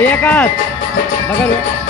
એક જ. મગર